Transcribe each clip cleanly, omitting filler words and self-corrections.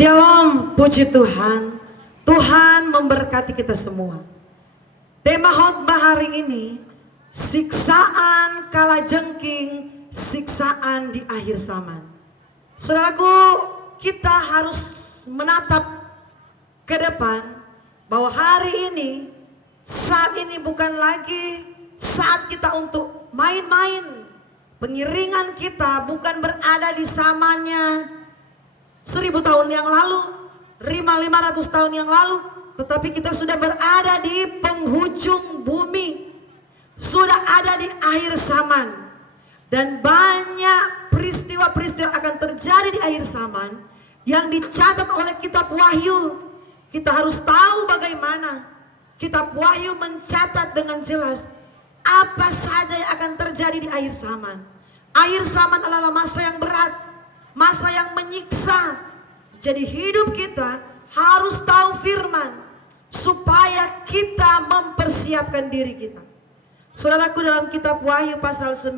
Shalom, puji Tuhan. Tuhan memberkati kita semua. Tema khotbah hari ini, siksaan kala jengking, siksaan di akhir zaman. Saudaraku, kita harus menatap ke depan bahwa hari ini, saat ini bukan lagi saat kita untuk main-main. Pengiringan kita bukan berada di zamannya 1000 tahun yang lalu, 500 tahun yang lalu, tetapi kita sudah berada di penghujung bumi, sudah ada di akhir zaman, dan banyak peristiwa-peristiwa akan terjadi di akhir zaman yang dicatat oleh kitab Wahyu. Kita harus tahu bagaimana kitab Wahyu mencatat dengan jelas apa saja yang akan terjadi di akhir zaman. Akhir zaman adalah masa yang berat, masa yang menyiksa. Jadi hidup kita harus tahu firman supaya kita mempersiapkan diri kita. Saudaraku, dalam kitab Wahyu pasal 9,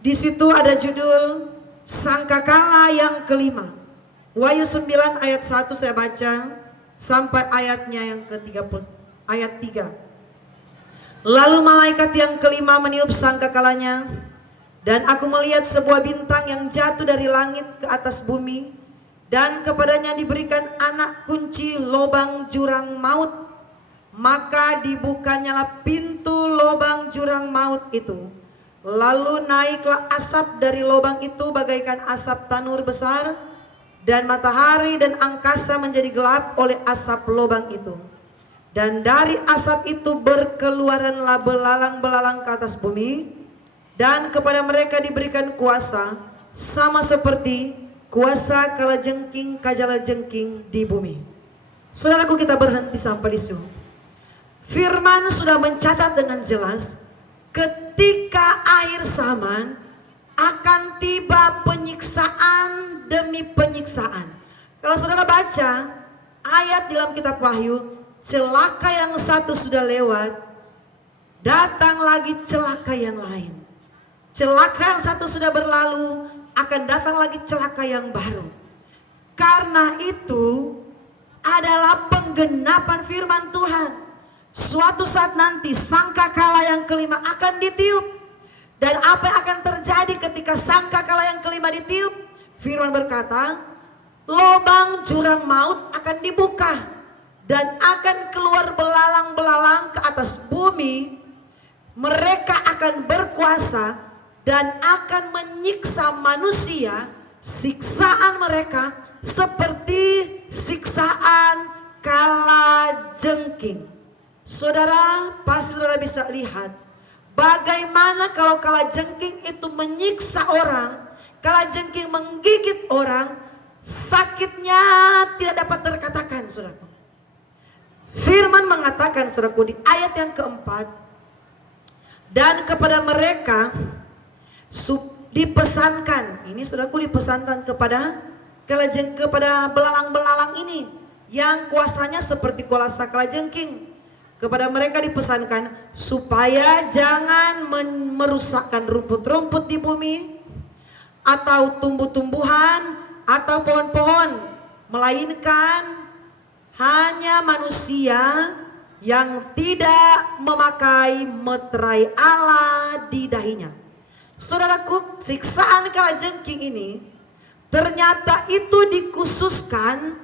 di situ ada judul sangkakala yang kelima. Wahyu 9 ayat 1 saya baca sampai ayatnya yang ke-30, ayat 3. Lalu malaikat yang kelima meniup sangkakalanya, dan aku melihat sebuah bintang yang jatuh dari langit ke atas bumi, dan kepadanya diberikan anak kunci lobang jurang maut. Maka dibukanyalah pintu lobang jurang maut itu. Lalu naiklah asap dari lobang itu bagaikan asap tanur besar, dan matahari dan angkasa menjadi gelap oleh asap lobang itu. Dan dari asap itu berkeluaranlah belalang-belalang ke atas bumi, dan kepada mereka diberikan kuasa sama seperti kuasa kalajengking kajalajengking di bumi. Saudaraku, kita berhenti sampai di situ. Firman sudah mencatat dengan jelas ketika akhir zaman akan tiba penyiksaan demi penyiksaan. Kalau saudara baca ayat dalam kitab Wahyu, celaka yang satu sudah lewat, datang lagi celaka yang lain. Celaka yang satu sudah berlalu, akan datang lagi celaka yang baru. Karena itu adalah penggenapan firman Tuhan. Suatu saat nanti sangkakala yang kelima akan ditiup. Dan apa yang akan terjadi ketika sangkakala yang kelima ditiup? Firman berkata, lobang jurang maut akan dibuka, dan akan keluar belalang-belalang ke atas bumi. Mereka akan berkuasa dan akan menyiksa manusia. Siksaan mereka seperti siksaan kala jengking. Saudara, pasti saudara bisa lihat bagaimana kalau kala jengking itu menyiksa orang, kala jengking menggigit orang, sakitnya tidak dapat terkatakan, saudara. Firman mengatakan, saudaraku, di ayat yang keempat, dan kepada mereka dipesankan, ini saudaraku, dipesankan kepada belalang-belalang ini yang kuasanya seperti kuasa kalajengking. Kepada mereka dipesankan supaya jangan merusakkan rumput-rumput di bumi atau tumbuh-tumbuhan atau pohon-pohon, melainkan hanya manusia yang tidak memakai meterai Allah di dahinya. Saudaraku, siksaan kalajengking ini ternyata itu dikhususkan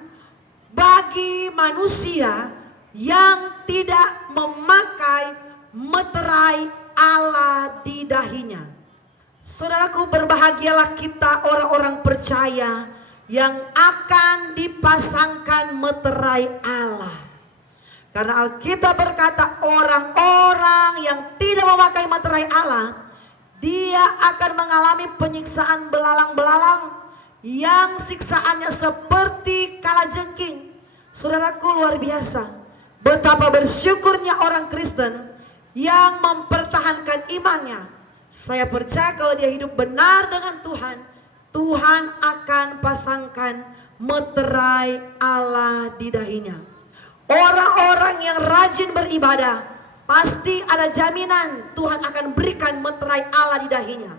bagi manusia yang tidak memakai meterai Allah di dahinya. Saudaraku, berbahagialah kita orang-orang percaya yang akan dipasangkan meterai Allah. Karena Alkitab berkata orang-orang yang tidak memakai meterai Allah, dia akan mengalami penyiksaan belalang-belalang yang siksaannya seperti kalajengking. Saudaraku, luar biasa betapa bersyukurnya orang Kristen yang mempertahankan imannya. Saya percaya kalau dia hidup benar dengan Tuhan, Tuhan akan pasangkan meterai Allah di dahinya. Orang-orang yang rajin beribadah, pasti ada jaminan Tuhan akan berikan meterai Allah di dahinya.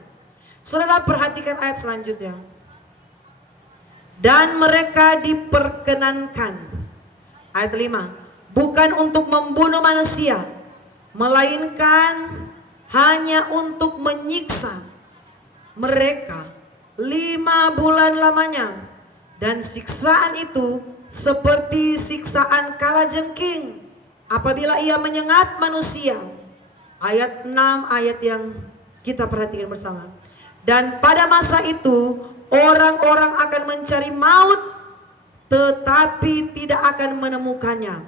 Saudara, perhatikan ayat selanjutnya. dan mereka diperkenankan. Ayat 5, bukan untuk membunuh manusia, melainkan hanya untuk menyiksa mereka 5 bulan lamanya. Dan siksaan itu seperti siksaan kalajengking apabila ia menyengat manusia. Ayat 6, ayat yang kita perhatikan bersama. Dan pada masa itu orang-orang akan mencari maut, tetapi tidak akan menemukannya.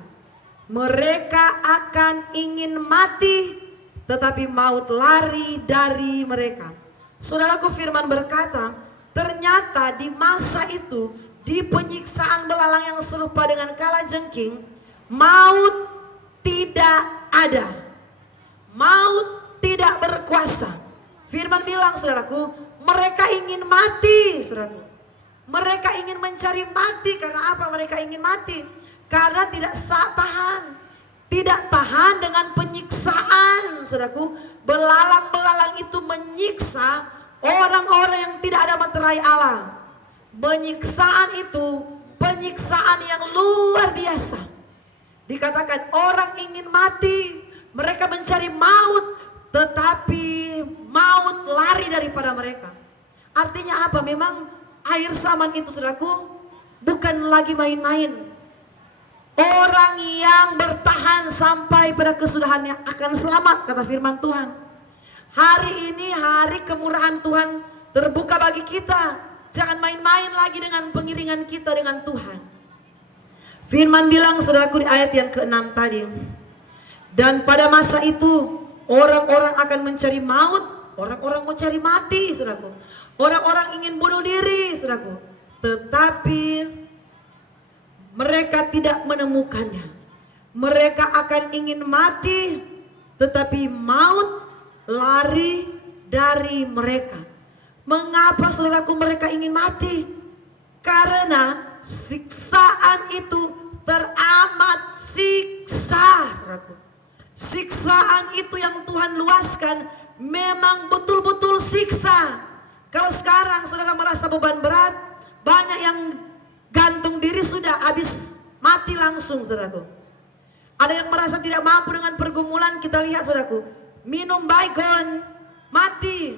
Mereka akan ingin mati, tetapi maut lari dari mereka. Saudaraku, firman berkata, ternyata di masa itu, di penyiksaan belalang yang serupa dengan kalajengking, maut tidak ada. Maut tidak berkuasa. Firman bilang, saudaraku, mereka ingin mati, saudaraku. Mereka ingin mencari mati. Karena apa mereka ingin mati? Karena tidak tahan. Tidak tahan dengan penyiksaan, saudaraku. Belalang-belalang itu menyiksa orang-orang yang tidak ada meterai Allah. Penyiksaan itu penyiksaan yang luar biasa. Dikatakan orang ingin mati, mereka mencari maut, tetapi maut lari daripada mereka. Artinya apa? Memang akhir zaman itu, saudaraku, bukan lagi main-main. Orang yang bertahan sampai pada kesudahannya akan selamat, kata firman Tuhan. Hari ini hari kemurahan Tuhan terbuka bagi kita. Jangan main-main lagi dengan pengiringan kita dengan Tuhan. Firman bilang, saudaraku, di ayat yang ke-6 tadi. Dan pada masa itu orang-orang akan mencari maut. Orang-orang mau cari mati, saudaraku. Orang-orang ingin bunuh diri, saudaraku. Tetapi mereka tidak menemukannya. Mereka akan ingin mati, tetapi maut lari dari mereka. Mengapa, saudaraku, mereka ingin mati? Karena siksaan itu teramat siksa, saudaraku. Siksaan itu yang Tuhan luaskan memang betul-betul siksa. Kalau sekarang saudara merasa beban berat, banyak yang gantung diri sudah habis mati langsung, saudaraku. Ada yang merasa tidak mampu dengan pergumulan, kita lihat, saudaraku, minum baygon, mati.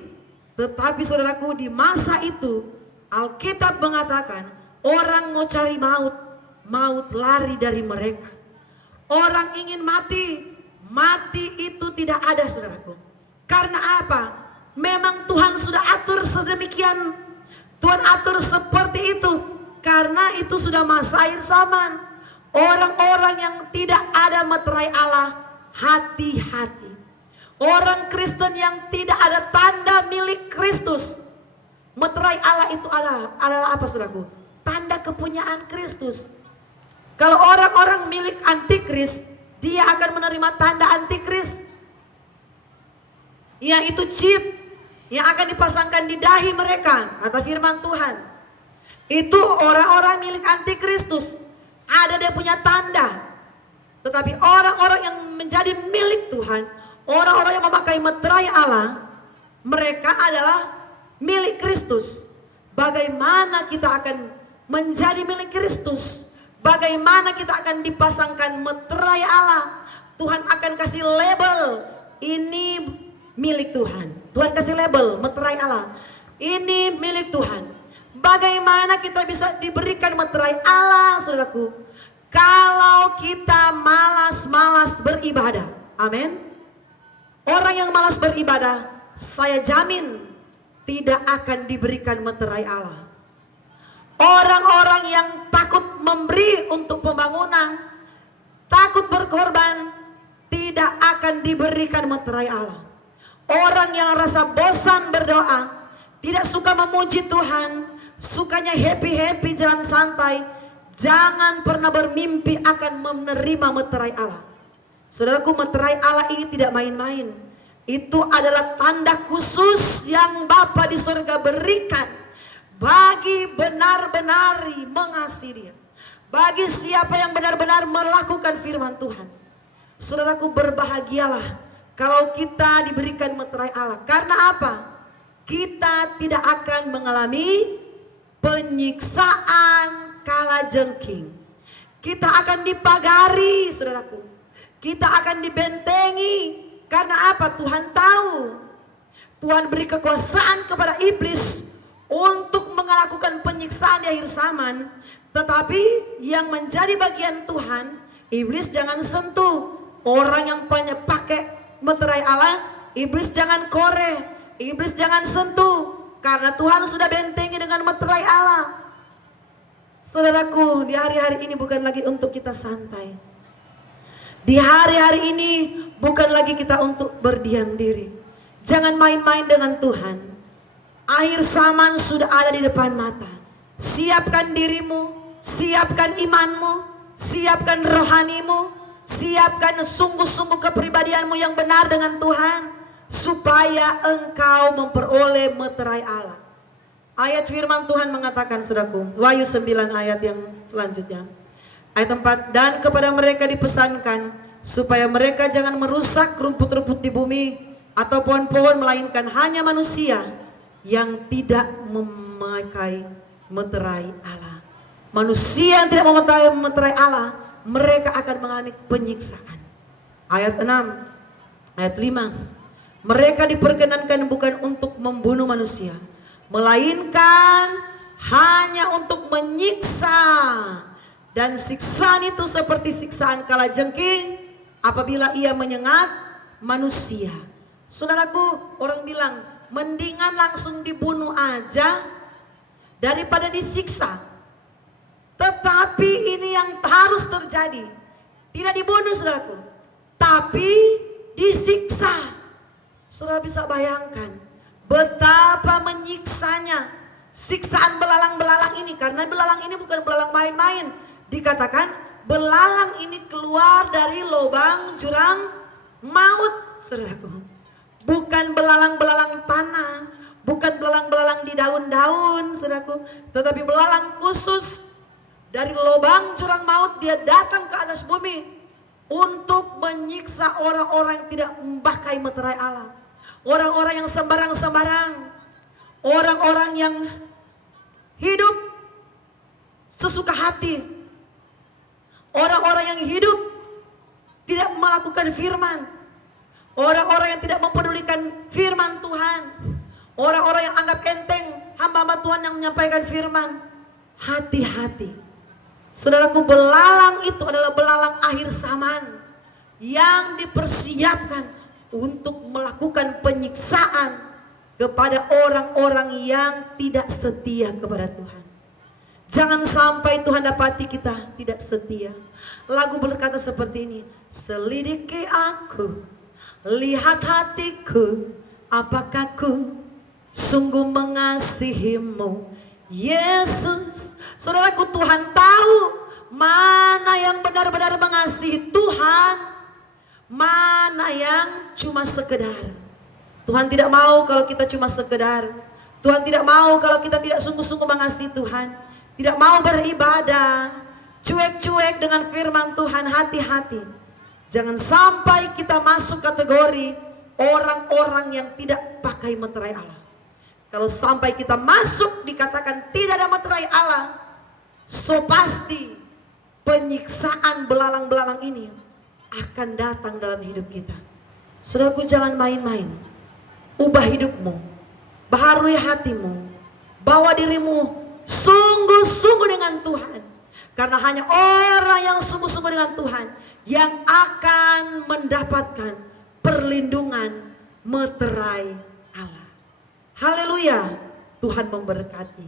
Tetapi, saudaraku, di masa itu Alkitab mengatakan orang mau cari maut, maut lari dari mereka. Orang ingin mati, mati itu tidak ada, saudaraku. Karena apa? Memang Tuhan sudah atur sedemikian. Tuhan atur seperti itu. Karena itu sudah masa akhir zaman. Orang-orang yang tidak ada meterai Allah, hati-hati. Orang Kristen yang tidak ada tanda milik Kristus. Meterai Allah itu adalah apa, saudaraku? Tanda kepunyaan Kristus. Kalau orang-orang milik antikris, dia akan menerima tanda antikris, yaitu chip yang akan dipasangkan di dahi mereka, kata firman Tuhan. Itu orang-orang milik antikristus, ada dia punya tanda. Tetapi orang-orang yang menjadi milik Tuhan, orang-orang yang memakai meterai Allah, mereka adalah milik Kristus. Bagaimana kita akan menjadi milik Kristus? Bagaimana kita akan dipasangkan meterai Allah? Tuhan akan kasih label, ini milik Tuhan. Tuhan kasih label meterai Allah, ini milik Tuhan. Bagaimana kita bisa diberikan meterai Allah, saudaraku? Kalau kita malas-malas beribadah. Amin. Orang yang malas beribadah, saya jamin tidak akan diberikan meterai Allah. Orang-orang yang takut memberi untuk pembangunan, takut berkorban, tidak akan diberikan meterai Allah. Orang yang rasa bosan berdoa, tidak suka memuji Tuhan, sukanya happy-happy jalan santai, jangan pernah bermimpi akan menerima meterai Allah. Saudaraku, meterai Allah ini tidak main-main. Itu adalah tanda khusus yang Bapa di surga berikan bagi benar-benar mengasihi Dia, bagi siapa yang benar-benar melakukan firman Tuhan. Saudaraku, berbahagialah kalau kita diberikan meterai Allah. Karena apa? Kita tidak akan mengalami penyiksaan kalajengking. Kita akan dipagari, saudaraku. Kita akan dibentengi. Karena apa? Tuhan tahu. Tuhan beri kekuasaan kepada iblis untuk melakukan penyiksaan di akhir zaman. Tetapi yang menjadi bagian Tuhan, iblis jangan sentuh. Orang yang banyak pakai meterai Allah, iblis jangan koreh, iblis jangan sentuh. Karena Tuhan sudah bentengi dengan meterai Allah. Saudaraku, di hari-hari ini bukan lagi untuk kita santai. Di hari-hari ini bukan lagi kita untuk berdiam diri. Jangan main-main dengan Tuhan. Akhir zaman sudah ada di depan mata. Siapkan dirimu, siapkan imanmu, siapkan rohanimu, siapkan sungguh-sungguh kepribadianmu yang benar dengan Tuhan, supaya engkau memperoleh meterai Allah. Ayat firman Tuhan mengatakan, saudaraku, Wahyu 9 ayat yang selanjutnya. Ayat 4, dan kepada mereka dipesankan supaya mereka jangan merusak rumput-rumput di bumi atau pohon-pohon, melainkan hanya manusia yang tidak memakai meterai Allah. Manusia yang tidak memakai meterai Allah, mereka akan mengalami penyiksaan. Ayat 6, ayat 5, mereka diperkenankan bukan untuk membunuh manusia, melainkan hanya untuk menyiksa. Dan siksaan itu seperti siksaan kalajengking apabila ia menyengat manusia. Saudaraku, orang bilang mendingan langsung dibunuh aja daripada disiksa. Tetapi ini yang harus terjadi. Tidak dibunuh, saudaraku, tapi disiksa. Saudara bisa bayangkan betapa menyiksanya siksaan belalang-belalang ini. Karena belalang ini bukan belalang main-main. Dikatakan belalang ini keluar dari lubang jurang maut, saudaraku. Bukan belalang-belalang tanah, bukan belalang-belalang di daun-daun, saudaraku, tetapi belalang khusus dari lubang jurang maut. Dia datang ke atas bumi untuk menyiksa orang-orang yang tidak memakai meterai Allah, orang-orang yang sembarang-sembarang, orang-orang yang hidup sesuka hati, orang-orang yang hidup tidak melakukan firman, orang-orang yang tidak mempedulikan firman Tuhan, orang-orang yang anggap enteng hamba-hamba Tuhan yang menyampaikan firman. Hati-hati, saudaraku, belalang itu adalah belalang akhir zaman yang dipersiapkan untuk melakukan penyiksaan kepada orang-orang yang tidak setia kepada Tuhan. Jangan sampai Tuhan dapati kita tidak setia. Lagu berkata seperti ini, selidiki aku, lihat hatiku, apakah ku sungguh mengasihimu, Yesus. Saudaraku, Tuhan tahu mana yang benar-benar mengasihi Tuhan, mana yang cuma sekedar. Tuhan tidak mau kalau kita cuma sekedar. Tuhan tidak mau kalau kita tidak sungguh-sungguh mengasihi Tuhan, tidak mau beribadah, cuek-cuek dengan firman Tuhan. Hati-hati, jangan sampai kita masuk kategori orang-orang yang tidak pakai meterai Allah. Kalau sampai kita masuk dikatakan tidak ada meterai Allah, so pasti penyiksaan belalang-belalang ini akan datang dalam hidup kita. Saudaraku, jangan main-main. Ubah hidupmu, baharui hatimu, bawa dirimu sungguh-sungguh dengan Tuhan. Karena hanya orang yang sungguh-sungguh dengan Tuhan yang akan mendapatkan perlindungan meterai Allah. Haleluya, Tuhan memberkati.